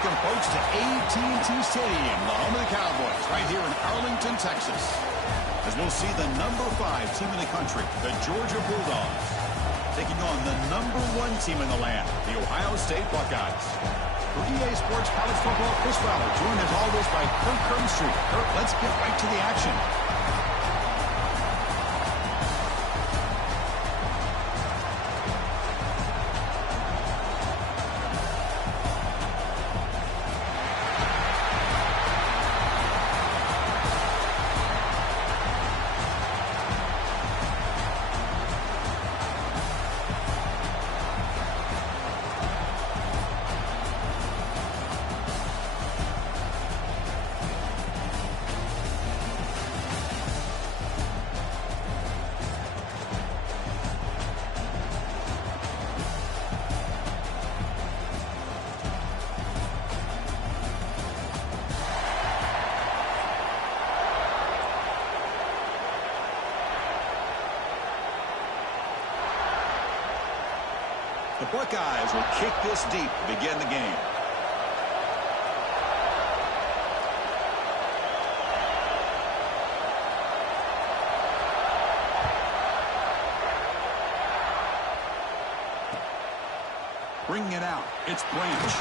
welcome folks to AT&T Stadium, the home of the Cowboys, right here in Arlington, Texas. As we'll see the number 5 team in the country, the Georgia Bulldogs, taking on the number 1 team in the land, the Ohio State Buckeyes. For EA Sports College Football, Chris Fowler, joined as always by Kirk Curnstreet. Kirk, let's get right to the action. The Buckeyes will kick this deep to begin the game. Bringing it out, it's Branch.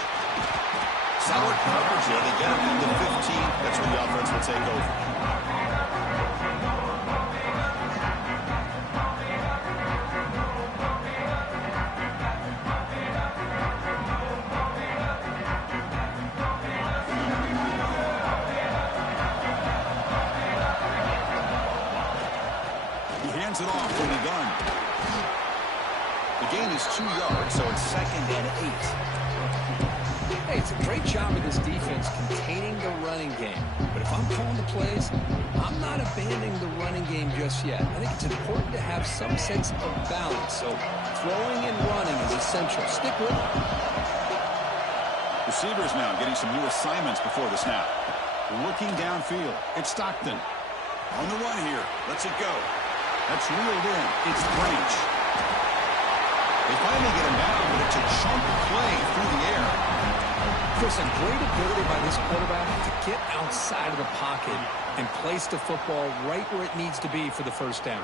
Solid coverage here. They get it in the 15. That's when the offense will take over. It off from the gun. The gain is 2 yards, so it's 2nd and 8. Hey, it's a great job of this defense containing the running game. But if I'm calling the plays, I'm not abandoning the running game just yet. I think it's important to have some sense of balance. So throwing and running is essential. Stick with it. Receivers now getting some new assignments before the snap. Looking downfield. It's Stockton. On the run here. Lets it go. That's reeled in. It's Branch. They finally get him down, but it's a chunk play through the air. Chris, a great ability by this quarterback to get outside of the pocket and place the football right where it needs to be for the first down.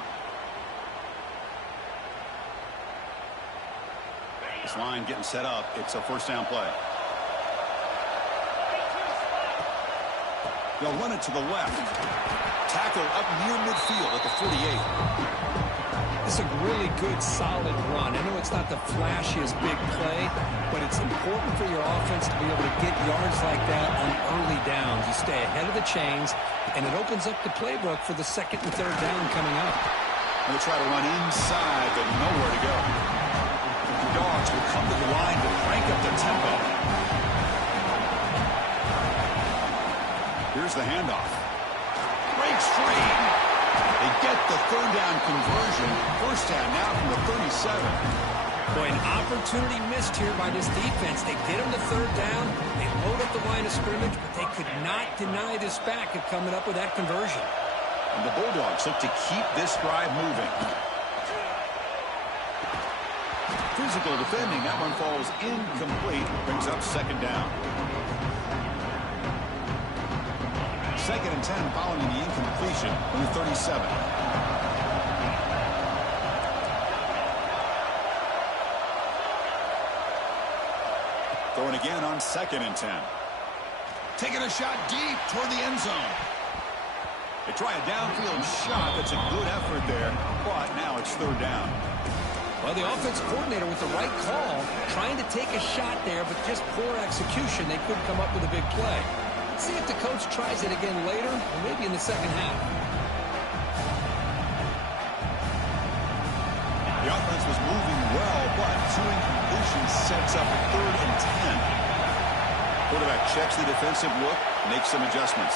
This line getting set up. It's a first down play. They'll run it to the left. Tackle up near midfield at the 48. It's a really good, solid run. I know it's not the flashiest big play, but it's important for your offense to be able to get yards like that on early downs. You stay ahead of the chains, and it opens up the playbook for the 2nd and 3rd down coming up. They'll try to run inside, but nowhere to go. The Dogs will come to the line to crank up the tempo. Here's the handoff. Breaks free. They get the 3rd down conversion. First down now from the 37. Boy, an opportunity missed here by this defense. They get him the 3rd down. They load up the line of scrimmage, but they could not deny this back of coming up with that conversion. And the Bulldogs look to keep this drive moving. Physical defending. That one falls incomplete. Brings up 2nd down. 2nd and 10 following the incompletion from the 37. Throwing again on 2nd and 10. Taking a shot deep toward the end zone. They try a downfield shot. That's a good effort there, but now it's 3rd down. Well, the offense coordinator with the right call, trying to take a shot there, but just poor execution. They couldn't come up with a big play. See if the coach tries it again later, or maybe in the 2nd half. The offense was moving well, but 2 incompletions sets up a 3rd and 10. Quarterback checks the defensive look, makes some adjustments.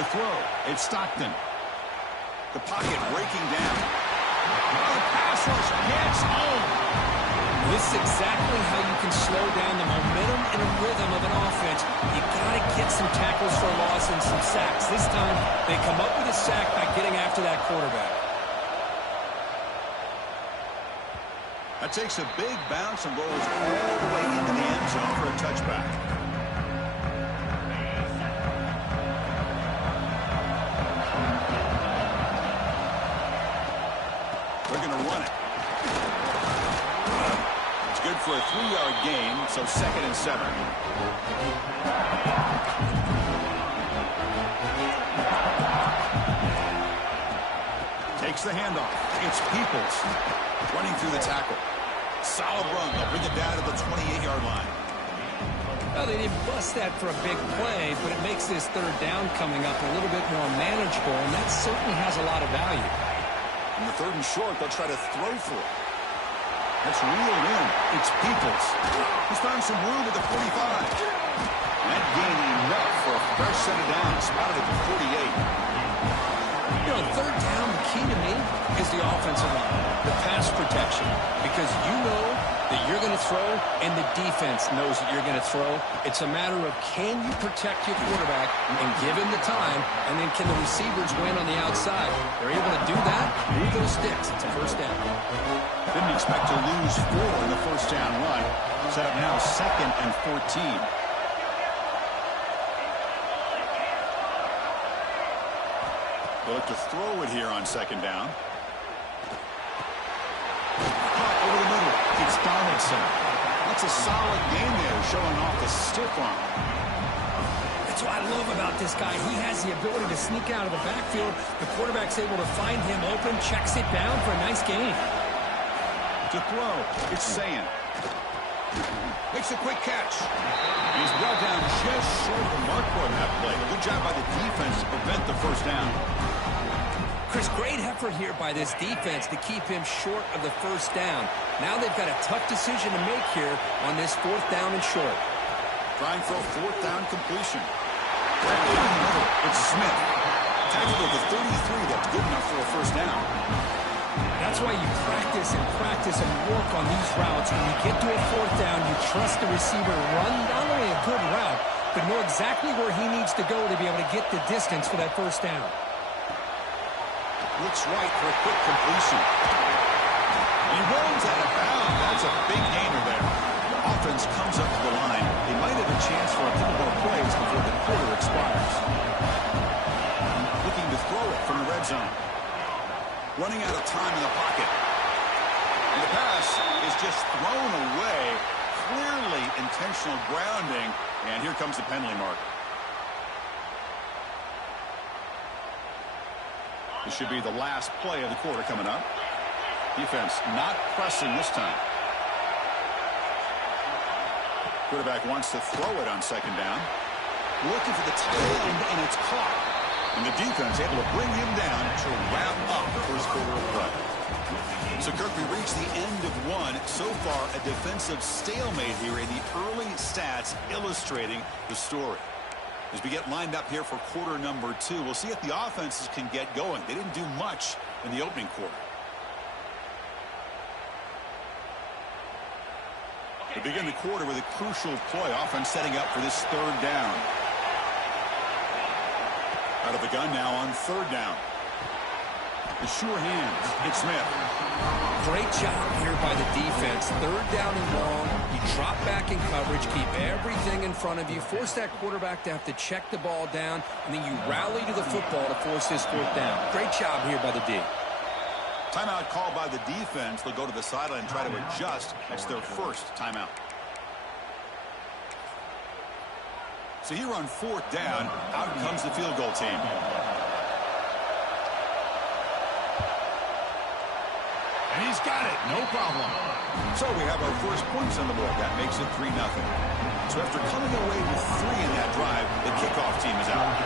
To throw, it's Stockton. The pocket breaking down. Oh, the pass rush gets home. This is exactly how you can slow down the momentum and a rhythm of an offense. You got to get some tackles for loss and some sacks. This time, they come up with a sack by getting after that quarterback. That takes a big bounce and rolls all the way into the end zone for a touchback. They're going to run it. It's good for a 3-yard gain, so 2nd and 7. Takes the handoff. It's Peoples running through the tackle. Solid run. They'll bring it down to the 28-yard line. Well, they didn't bust that for a big play, but it makes this 3rd down coming up a little bit more manageable, and that certainly has a lot of value. In the 3rd and short, they'll try to throw for it. That's reeled in. It's Peoples. He's found some room at the 45. That gained enough for a fresh set of downs. Spotted at the 48. You know, 3rd down, the key to me is the offensive line, the pass protection, because you know that you're going to throw and the defense knows that you're going to throw. It's a matter of can you protect your quarterback and give him the time, and then can the receivers win on the outside? They're able to do that, move those sticks. It's a 1st down. Didn't expect to lose 4 in the 1st down run. Set up now 2nd and 14. They'll look to throw it here on 2nd down. Caught over the middle. It's Donaldson. That's a solid game there, showing off the stiff arm. That's what I love about this guy. He has the ability to sneak out of the backfield. The quarterback's able to find him open, checks it down for a nice gain. To throw, it's Sayan. Makes a quick catch. He's brought down just short of the marker on that play. Good job by the defense to prevent the 1st down. Chris, great effort here by this defense to keep him short of the 1st down. Now they've got a tough decision to make here on this 4th down and short. Trying for a 4th down completion. It's Smith. Tackled at the 33. That's good enough for a 1st down. That's why you practice and work on these routes. When you get to a 4th down, you trust the receiver run not only a good route, but know exactly where he needs to go to be able to get the distance for that 1st down. Looks right for a quick completion. He runs out of bounds. That's a big gainer there. The offense comes up to the line. They might have a chance for a couple more plays before the quarter expires. Looking to throw it from the red zone. Running out of time in the pocket. And the pass is just thrown away. Clearly intentional grounding. And here comes the penalty mark. This should be the last play of the quarter coming up. Defense not pressing this time. Quarterback wants to throw it on 2nd down. Looking for the tight end, and it's caught. And the defense able to bring him down to wrap up the 1st quarter of play. So, Kirk, we reached the end of 1. So far, a defensive stalemate here in the early stats illustrating the story. As we get lined up here for quarter number 2, we'll see if the offenses can get going. They didn't do much in the opening quarter. They begin the quarter with a crucial play. Offense setting up for this 3rd down. Out of the gun now on 3rd down. The sure hands. It's Smith. Great job here by the defense. 3rd down and long. You drop back in coverage, keep everything in front of you, force that quarterback to have to check the ball down, and then you rally to the football to force this 4th down. Great job here by the D. Timeout called by the defense. They'll go to the sideline and try to adjust. That's their 1st timeout. So here on 4th down, out comes the field goal team. And he's got it, no problem. So we have our first points on the board. That makes it 3-0. So after coming away with 3 in that drive, the kickoff team is out.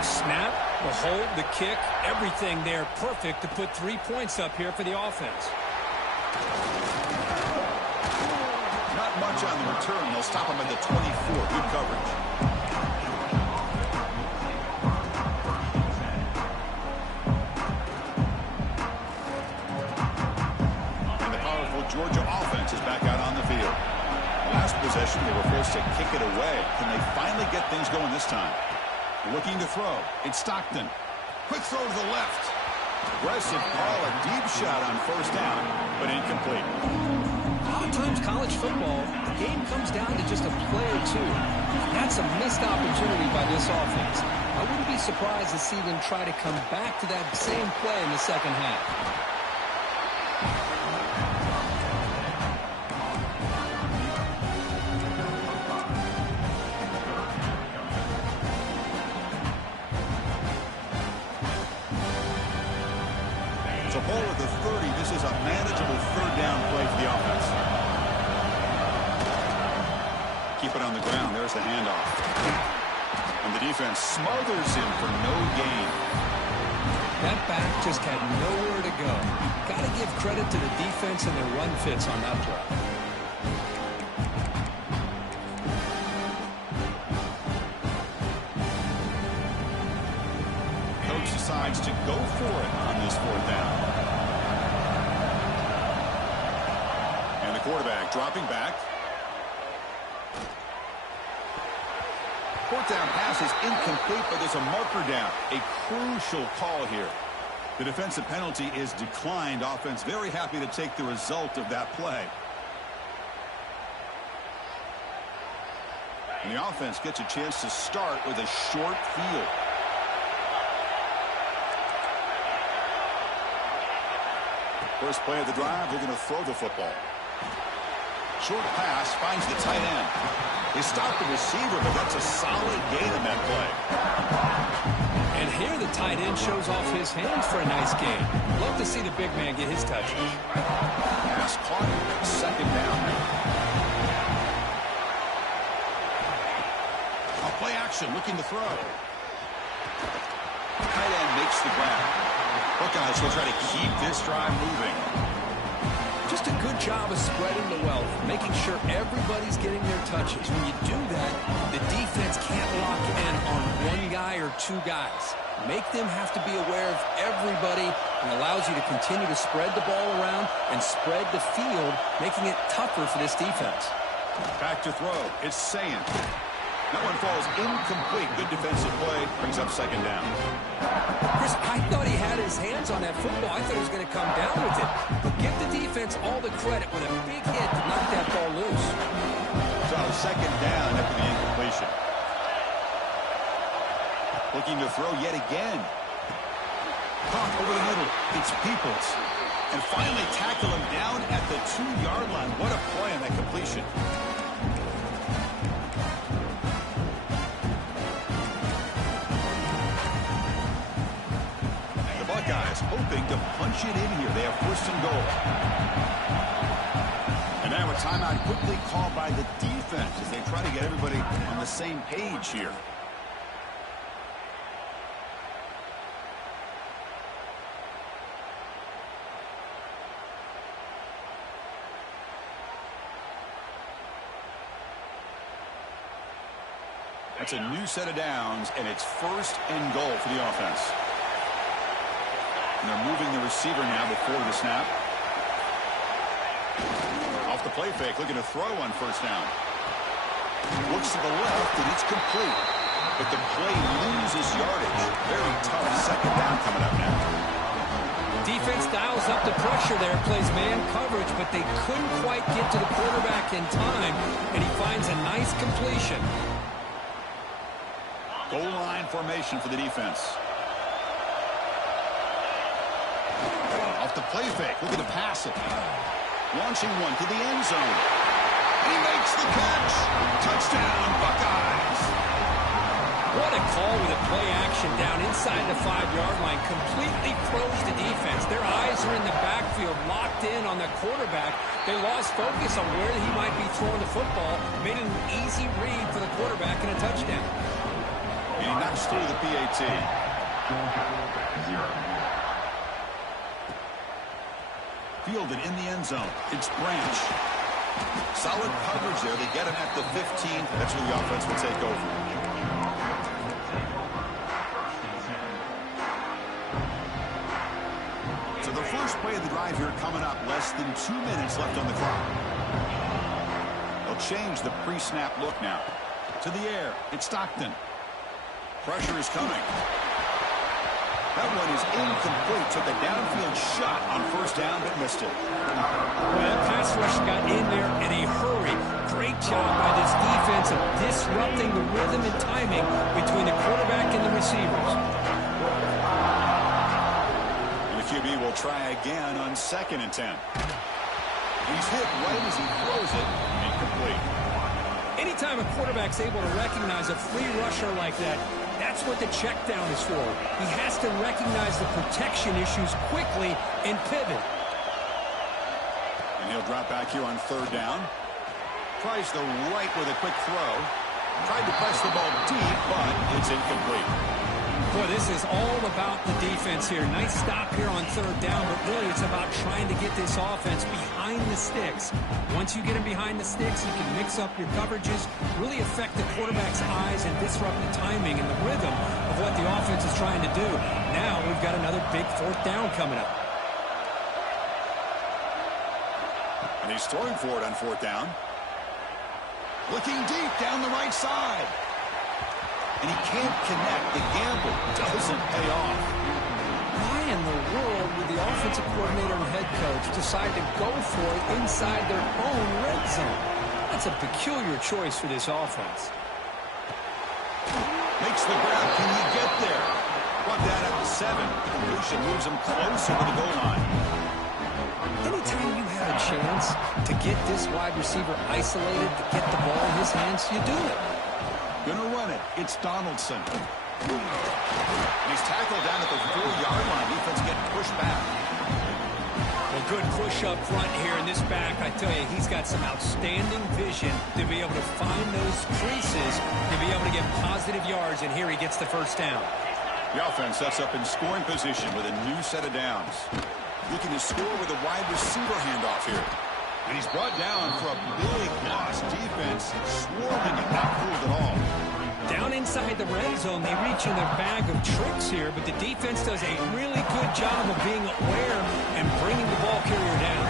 Snap, the hold, the kick, everything there perfect to put 3 points up here for the offense. Not much on the return. They'll stop him at the 24. Good coverage. Georgia offense is back out on the field. Last possession, they were forced to kick it away. Can they finally get things going this time? Looking to throw. It's Stockton. Quick throw to the left. Aggressive call, a deep shot on first down, but incomplete. A lot of times college football, the game comes down to just a play or two. That's a missed opportunity by this offense. I wouldn't be surprised to see them try to come back to that same play in the second half. So ball at the 30. This is a manageable third down play for the offense. Keep it on the ground. There's the handoff. And the defense smothers him for no gain. That back just had nowhere to go. Got to give credit to the defense and their run fits on that play. Coach decides to go for it on this fourth down. And the quarterback dropping back. Fourth down pass is incomplete, but there's a marker down. A crucial call here. The defensive penalty is declined. Offense very happy to take the result of that play. And the offense gets a chance to start with a short field. First play of the drive, they're going to throw the football. Short pass finds the tight end. They stopped the receiver, but that's a solid gain in that play. And here the tight end shows off his hands for a nice gain. Love to see the big man get his touches. Pass caught. Second down. A play action, looking to throw. Tight end makes the grab. Buckeyes will try to keep this drive moving. Just a good job of spreading the wealth, making sure everybody's getting their touches. When you do that, the defense can't lock in on one guy or two guys. Make them have to be aware of everybody, and allows you to continue to spread the ball around and spread the field, making it tougher for this defense. Back to throw. It's Sayin. That one falls incomplete. Good defensive play. Brings up second down. Chris, I thought he had his hands on that football. I thought he was going to come down with it. But give the defense all the credit with a big hit to knock that ball loose. So second down after the incompletion. Looking to throw yet again. Caught over the middle. It's Peoples. And finally tackle him down at the 2-yard line. What a play on that completion. Buckeyes hoping to punch it in here. They have first and goal. And now a timeout quickly called by the defense as they try to get everybody on the same page here. That's a new set of downs, and it's first and goal for the offense. And they're moving the receiver now before the snap. Off the play fake, looking to throw on first down. Looks to the left, and it's complete. But the play loses yardage. Very tough second down coming up now. Defense dials up the pressure there, plays man coverage, but they couldn't quite get to the quarterback in time, and he finds a nice completion. Goal line formation for the defense. Off the play fake, looking to pass it. Launching one to the end zone. And he makes the catch. Touchdown, Buckeyes. What a call with a play action down inside the 5-yard line. Completely froze the defense. Their eyes are in the backfield, locked in on the quarterback. They lost focus on where he might be throwing the football. Made an easy read for the quarterback and a touchdown. And he knocks through the PAT. Fielded in the end zone. It's Branch. Solid coverage there. They get him at the 15. That's where the offense will take over. So the first play of the drive here coming up. Less than 2 minutes left on the clock. They'll change the pre-snap look now. To the air. It's Stockton. Pressure is coming. That one is incomplete. Took a downfield shot on first down, but missed it. Well, that pass rush got in there in a hurry. Great job by this defense of disrupting the rhythm and timing between the quarterback and the receivers. And the QB will try again on 2nd and 10. He's hit right as he throws it. Incomplete. Anytime a quarterback's able to recognize a free rusher like that, that's what the check down is for. He has to recognize the protection issues quickly and pivot. And he'll drop back here on 3rd down. Tries the right with a quick throw. Tried to press the ball deep, but it's incomplete. Boy, this is all about the defense here. Nice stop here on 3rd down, but really it's about trying to get this offense behind the sticks. Once you get them behind the sticks, you can mix up your coverages, really affect the quarterback's eyes and disrupt the timing and the rhythm of what the offense is trying to do. Now we've got another big 4th down coming up. And he's throwing for it on 4th down. Looking deep down the right side. And he can't connect. The gamble doesn't pay off. Why in the world would the offensive coordinator and head coach decide to go for it inside their own red zone? That's a peculiar choice for this offense. Makes the grab. Can he get there? Brought that up to 7. Completion moves him closer to the goal line. Anytime you have a chance to get this wide receiver isolated, to get the ball in his hands, you do it. Gonna run it. It's Donaldson. And he's tackled down at the 4-yard line. Defense getting pushed back. Well, good push up front here in this back. I tell you, he's got some outstanding vision to be able to find those creases, to be able to get positive yards, and here he gets the 1st down. The offense sets up in scoring position with a new set of downs. Looking to score with a wide receiver handoff here. And he's brought down for a big loss. Defense swarming and not fooled at all. Down inside the red zone, they reach in their bag of tricks here, but the defense does a really good job of being aware and bringing the ball carrier down.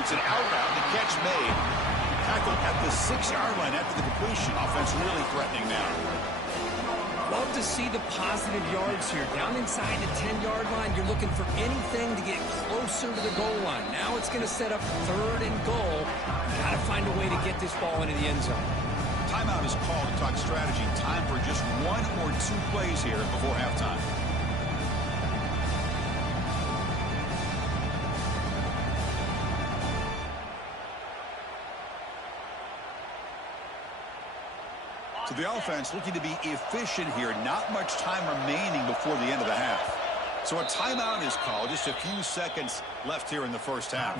It's an out route. The catch made. Tackled at the 6-yard line after the completion. Offense really threatening now. Love to see the positive yards here. Down inside the 10-yard line, you're looking for anything to get closer to the goal line. Now it's going to set up 3rd and goal. Got to find a way to get this ball into the end zone. Timeout is called to talk strategy. Time for just 1 or 2 plays here before halftime. So the offense looking to be efficient here. Not much time remaining before the end of the half. So a timeout is called. Just a few seconds left here in the 1st half.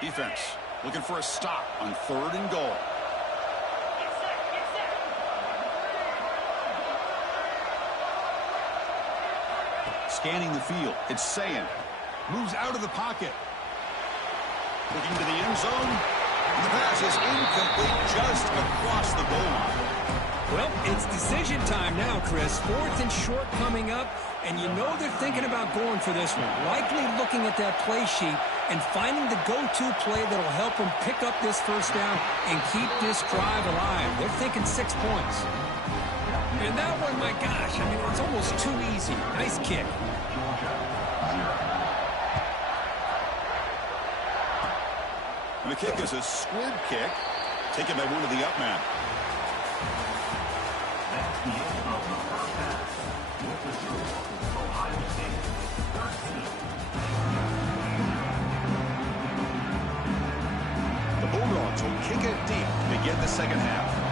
Defense looking for a stop on 3rd and goal. Scanning the field. It's Sayan. Moves out of the pocket. Looking to the end zone. And the pass is incomplete just across the goal line. Well, it's decision time now, Chris. 4th and short coming up, and you know they're thinking about going for this one. Likely looking at that play sheet and finding the go-to play that will help them pick up this 1st down and keep this drive alive. They're thinking 6 points. And that one, my gosh, I mean, it's almost too easy. Nice kick. And the kick is a squib kick, taken by one of the up men. The Bulldogs will kick it deep to begin the 2nd half.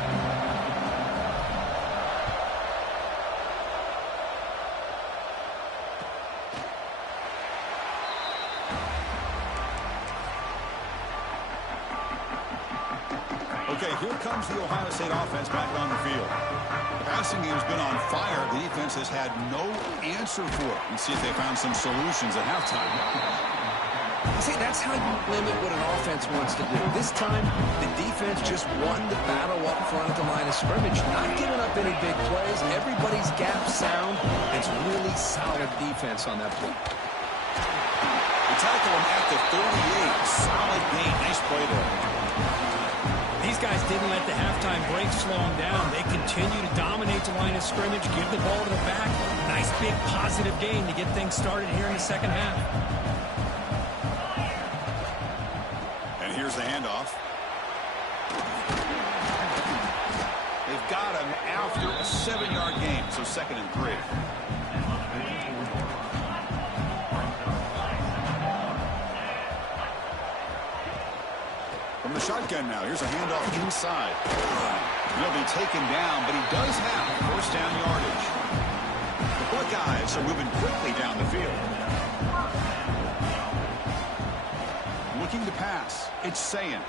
Okay, here comes the Ohio State offense back on the field. The passing game's been on fire. The defense has had no answer for it. Let's see if they found some solutions at halftime. See, that's how you limit what an offense wants to do. This time, the defense just won the battle up front at the line of scrimmage, not giving up any big plays. Everybody's gap sound. It's really solid defense on that play. It's tackle him at the 38. Solid gain. Nice play there. These guys didn't let the halftime break slow them down. They continue to dominate the line of scrimmage, give the ball to the back. Nice big positive gain to get things started here in the second half. And here's the handoff. They've got him after a 7-yard gain, so 2nd and 3. From the shotgun now, here's a handoff inside. He'll be taken down, but he does have first down yardage. The Buckeyes are moving quickly down the field. Looking to pass. It's Sayin.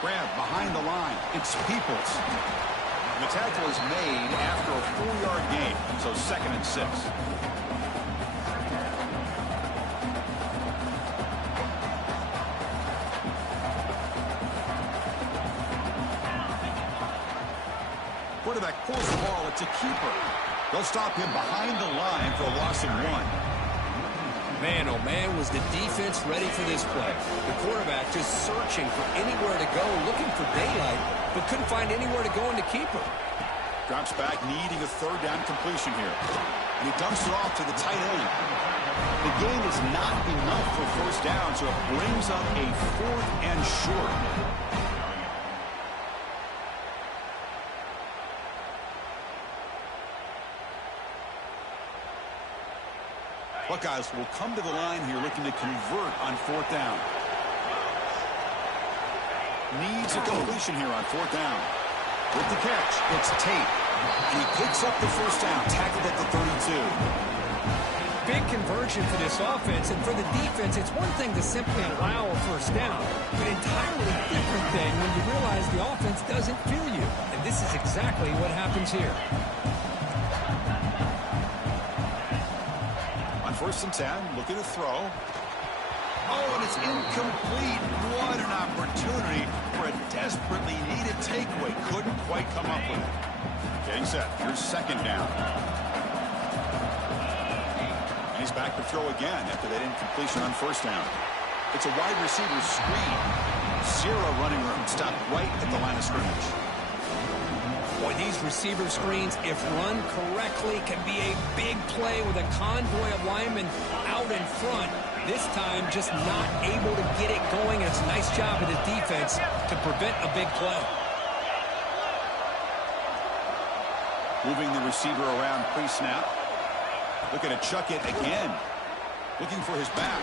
Grab behind the line. It's Peoples. The tackle is made after a 4-yard gain, so 2nd and 6. Quarterback pulls the ball. It's a keeper. They'll stop him behind the line for a loss of 1. Man, oh man, was the defense ready for this play. The quarterback just searching for anywhere to go, looking for daylight, but couldn't find anywhere to go in the keeper. Drops back, needing a 3rd down completion here. And he dumps it off to the tight end. The gain is not enough for first down, so it brings up a 4th and short. Buckeyes will come to the line here looking to convert on 4th down. Needs a completion here on 4th down. With the catch, it's Tate. And he picks up the first down, tackled at the 32. Big conversion for this offense, and for the defense, it's one thing to simply allow a first down, but entirely different thing when you realize the offense doesn't feel you. And this is exactly what happens here. 1st and 10, looking to throw. Oh, and it's incomplete. What an opportunity for a desperately needed takeaway. Couldn't quite come up with it. Getting set. Here's 2nd down. And he's back to throw again after that incompletion on 1st down. It's a wide receiver screen. 0 running room. Stopped right at the line of scrimmage. Boy, these receiver screens, if run correctly, can be a big play with a convoy of linemen out in front. This time, just not able to get it going. And it's a nice job of the defense to prevent a big play. Moving the receiver around pre-snap. Looking to chuck it again. Looking for his back.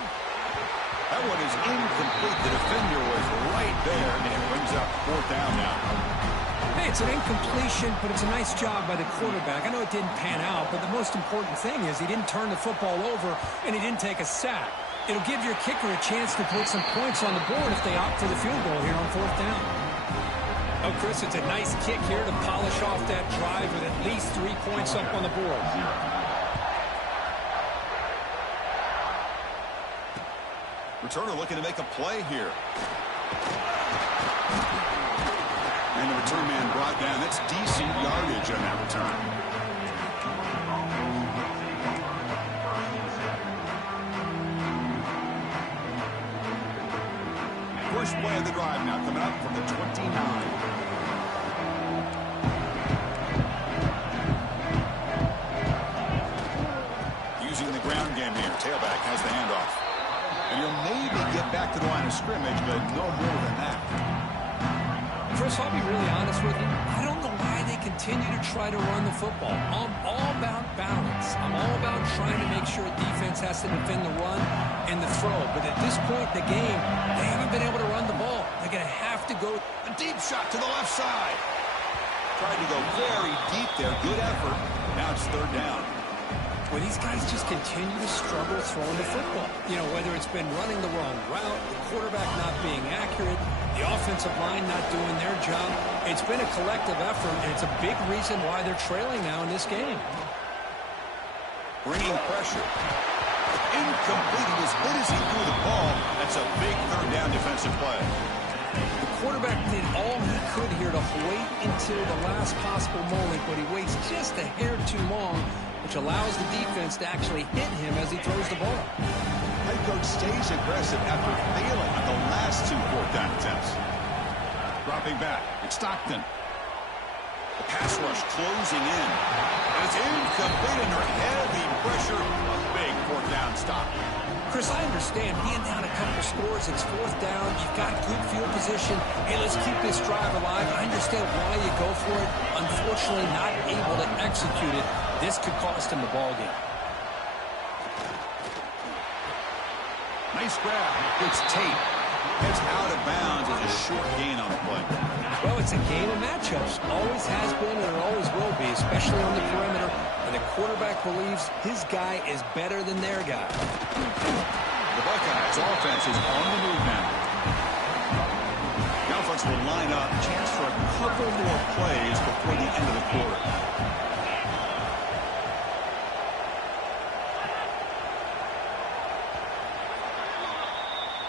That one is incomplete. The defender was right there, and it brings up 4th down now. Hey, it's an incompletion, but it's a nice job by the quarterback. I know it didn't pan out, but the most important thing is he didn't turn the football over, and he didn't take a sack. It'll give your kicker a chance to put some points on the board if they opt for the field goal here on 4th down. Oh, Chris, it's a nice kick here to polish off that drive with at least 3 points up on the board. Returner looking to make a play here. And the return man brought down. That's decent yardage on that return. First play of the drive now coming up from the 29. Using the ground game here. Tailback has the handoff. And he'll maybe get back to the line of scrimmage, but no more than that. Chris, I'll be really honest with you. I don't know why they continue to try to run the football. I'm all about balance. I'm all about trying to make sure defense has to defend the run and the throw. But at this point in the game, they haven't been able to run the ball. They're going to have to go. A deep shot to the left side. Tried to go very deep there. Good effort. Now it's 3rd down. Well, these guys just continue to struggle throwing the football. You know, whether it's been running the wrong route, the quarterback not being accurate, the offensive line not doing their job. It's been a collective effort, and it's a big reason why they're trailing now in this game. Bringing pressure. Incomplete. He was hit as he threw the ball. That's a big 3rd down defensive play. The quarterback did all he could here to wait until the last possible moment, but he waits just a hair too long. which allows the defense to actually hit him as he throws the ball. Head coach stays aggressive after failing on the last 2 fourth down attempts. Dropping back, it's Stockton. The pass rush closing in. And it's incomplete under heavy pressure. A big fourth down stop. Chris, I understand being down a couple scores, it's 4th down, you've got good field position. Hey, let's keep this drive alive. I understand why you go for it. Unfortunately, not able to execute it. This could cost him the ball game. Nice grab. It's Tate. It's out of bounds as a short gain on the play. Well, it's a game of matchups. Always has been and it always will be, especially on the perimeter. And the quarterback believes his guy is better than their guy. The Buckeyes offense is on the move now. The offense will line up. Chance for a couple more plays before the end of the quarter.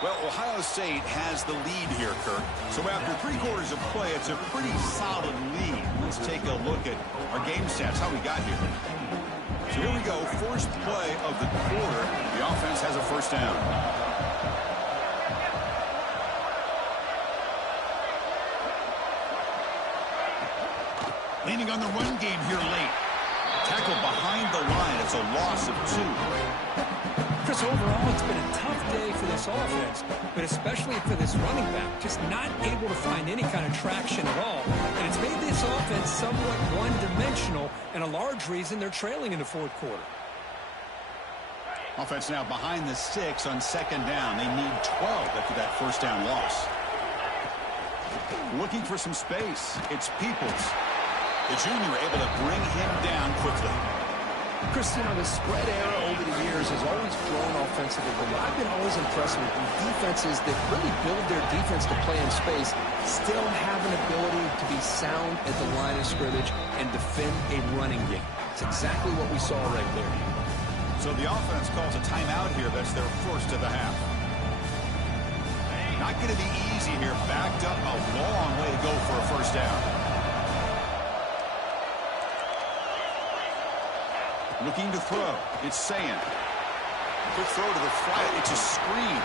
Well, Ohio State has the lead here, Kirk. So after 3 quarters of play, it's a pretty solid lead. Let's take a look at our game stats, how we got here. So here we go, first play of the quarter. The offense has a first down. Leaning on the run game here late. Tackle behind the line. It's a loss of 2. Chris, overall, it's been a tough day for this offense, but especially for this running back, just not able to find any kind of traction at all. And it's made this offense somewhat one-dimensional, and a large reason they're trailing in the 4th quarter. Offense now behind the 6 on 2nd down. They need 12 after that first down loss. Looking for some space. It's Peoples. The junior able to bring him down quickly. Chris, you know, the spread era over the years has always grown offensively, but I've been always impressed with defenses that really build their defense to play in space, still have an ability to be sound at the line of scrimmage and defend a running game. It's exactly what we saw right there. So the offense calls a timeout here. That's their first of the half. Not going to be easy here. Backed up a long way to go for a first down. Looking to throw. It's Sayin. Quick throw to the flat. It's a screen.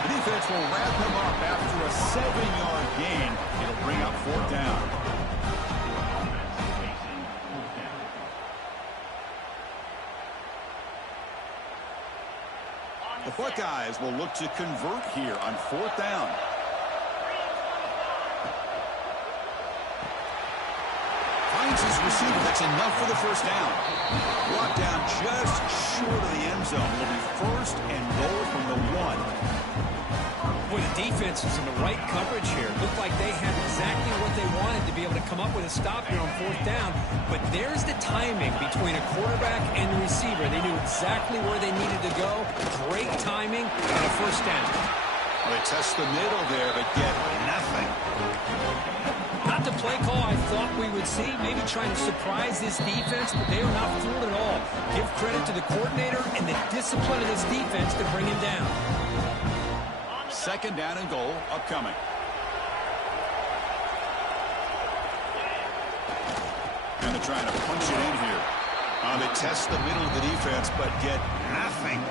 The defense will wrap him up after a 7-yard gain. It'll bring up 4th down. The Buckeyes will look to convert here on 4th down. Finds his receiver. That's enough for the first down. Brought down just short of the end zone. It'll be 1st and goal from the 1. Boy, the defense is in the right coverage here. Looked like they had exactly what they wanted to be able to come up with a stop here on 4th down. But there's the timing between a quarterback and the receiver. They knew exactly where they needed to go. Great timing and a first down. Well, they test the middle there, but get nothing. Not the play call I thought we would see. Maybe trying to surprise this defense, but they are not fooled at all. Give credit to the coordinator and the discipline of this defense to bring him down. 2nd down and goal upcoming. And they're trying to punch it in here. They test the middle of the defense, but get nothing.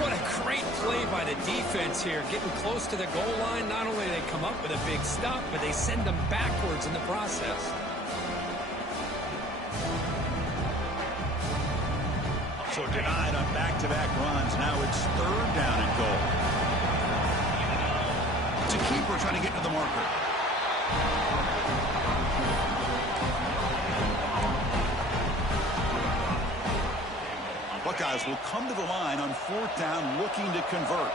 What a great play by the defense here. Getting close to the goal line, not only do they come up with a big stop, but they send them backwards in the process. So denied on back-to-back runs. Now it's 3rd down and goal. It's a keeper trying to get to the marker. Buckeyes will come to the line on 4th down looking to convert.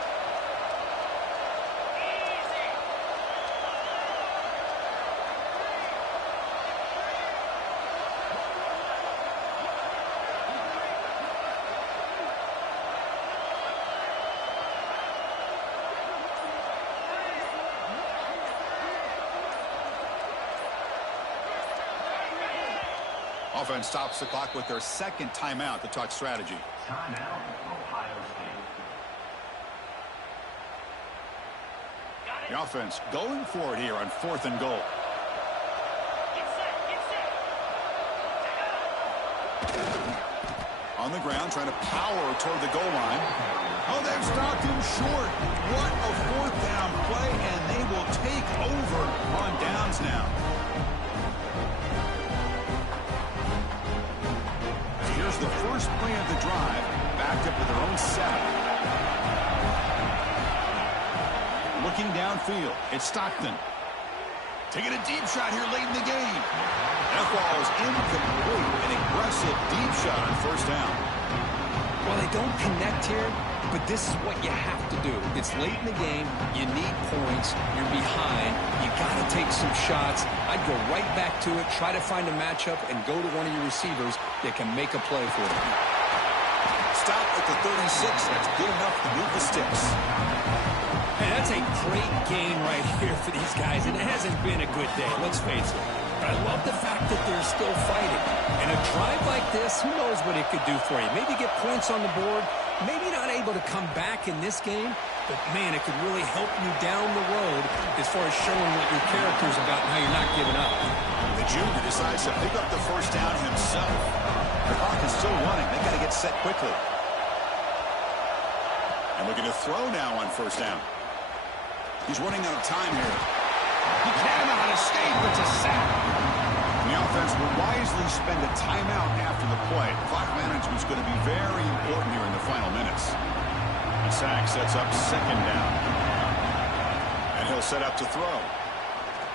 Offense stops the clock with their 2nd timeout to talk strategy. Timeout, Ohio State. The offense going for it here on 4th and goal. On the ground, trying to power toward the goal line. Oh, they've stopped him short. What a fourth down play, and they will take over on downs now. So here's the first play of the drive, backed up with their own setup. Looking downfield, it's Stockton. Taking a deep shot here late in the game. That ball is incomplete. An aggressive deep shot on first down. Well, they don't connect here, but this is what you have to do. It's late in the game. You need points. You're behind. You got to take some shots. I'd go right back to it, try to find a matchup, and go to one of your receivers that can make a play for you. Stop at the 36. That's good enough to move the sticks. Hey, that's a great game right here for these guys, and it hasn't been a good day, let's face it. But I love the fact that they're still fighting. And a drive like this, who knows what it could do for you? Maybe get points on the board, maybe not able to come back in this game, but, man, it could really help you down the road as far as showing what your character's about and how you're not giving up. The junior decides to pick up the first down himself. The clock is still running. They got to get set quickly. And looking to throw now on first down. He's running out of time here. He cannot escape. It's a sack. The offense will wisely spend a timeout after the play. Clock management is going to be very important here in the final minutes. The sack sets up second down. And he'll set up to throw.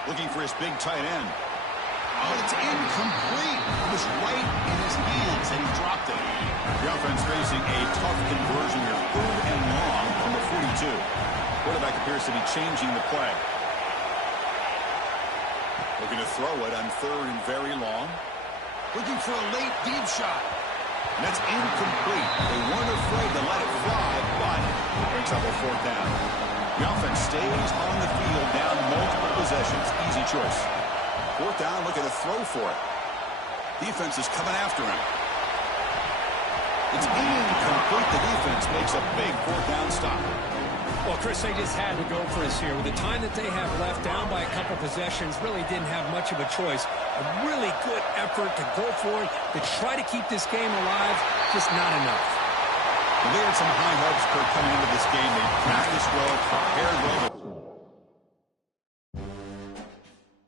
Looking for his big tight end. Oh, it's incomplete. It was right in his hands, and he dropped it. The offense facing a tough conversion here. 3rd and long from the 42. Quarterback appears to be changing the play. Looking to throw it on 3rd and very long. Looking for a late deep shot. And that's incomplete. They weren't afraid to let it fly, but breaks up a 4th down. The offense stays on the field down multiple possessions. Easy choice. 4th down, looking to throw for it. Defense is coming after him. It's incomplete. The defense makes a big 4th down stop. Well, Chris, they just had to go for us here. With the time that they have left, down by a couple possessions, really didn't have much of a choice. A really good effort to go for it, to try to keep this game alive, just not enough. Well, they had some high hopes, Kirk, coming into this game. They practiced well, prepared well.